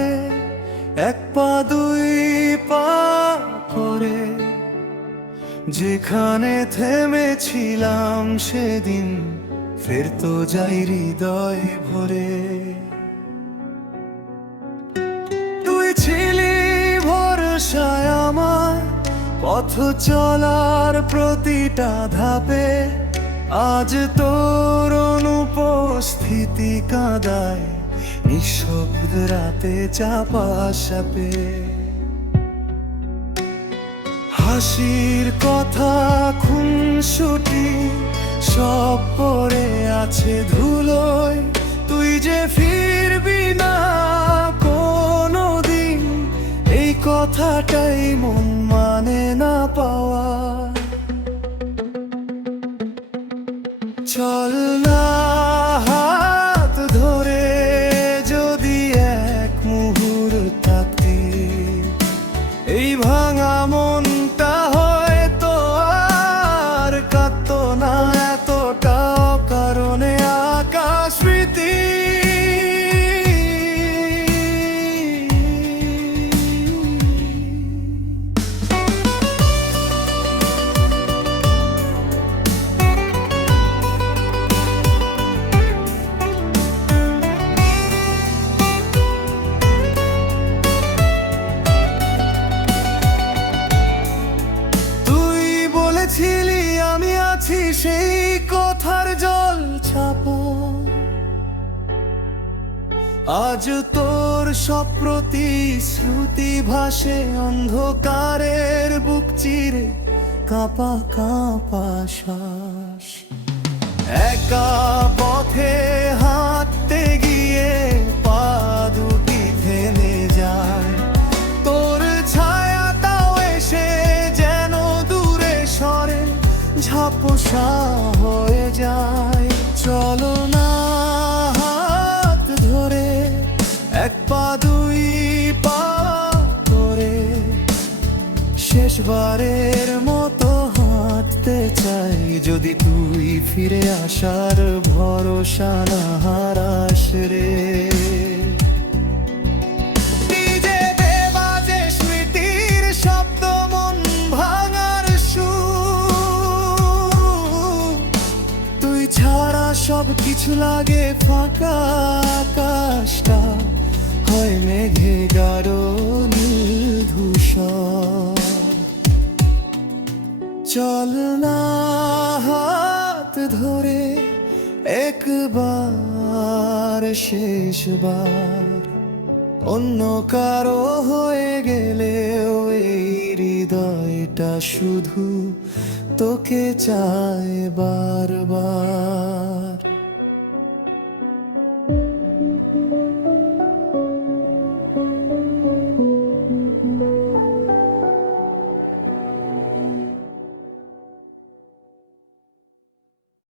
করে, এক পা দুই পা করে, যেখানে থেমেছিলাম সেদিন ফের তো যাই হৃদয় ভরে। তুই ছিলি ভরসায় আমার, পথ চলার প্রতিটা ধাপে। আজ তোর অনুপস্থিতি কাঁদায় নিঃশব্দ রাতে চাপা সাপে। হাসির কথা খুনসুটি সব পড়ে আছে ধুলোয়। তুই যে ফিরবি না কোনোদিন, এই কথাটাই মন মানে না পাওয়া। চল না হাত ধরে যদি এক মুহূর্ত থাকতি, এই ভাঙা মনটা হয়তো আর কাঁদতো না এতটা কারণে আকাশ স্মৃতি। ছিলি আমি আছি সেই কথার জল ছাপা। আজ তোর সব প্রতিশ্রুতি ভাসে অন্ধকারের বুক চিরে, কাঁপা কাঁপা শ্বাস। একা পথে হাঁটতে গিয়ে পা দুটি থেমে যায়, তোর ছায়াটাও এসে যেন দূরে সরে ঝাপসা হয়ে যায়। চলো না হাত ধরে, এক পা দুই পা করে, শেষবারের মতো হাঁটতে চাই। যদি তুই ফিরে আসার ভরসা না হারাস রে। সব কিছু লাগে ফাঁকা, আকাশটা হয় মেঘে গাঢ় নীল ধূসর। চল না হাত ধরে একবার শেষবার, অন্য কারো হয়ে গেলে ওই হৃদয়টা শুধু তোকে চায় বারবার।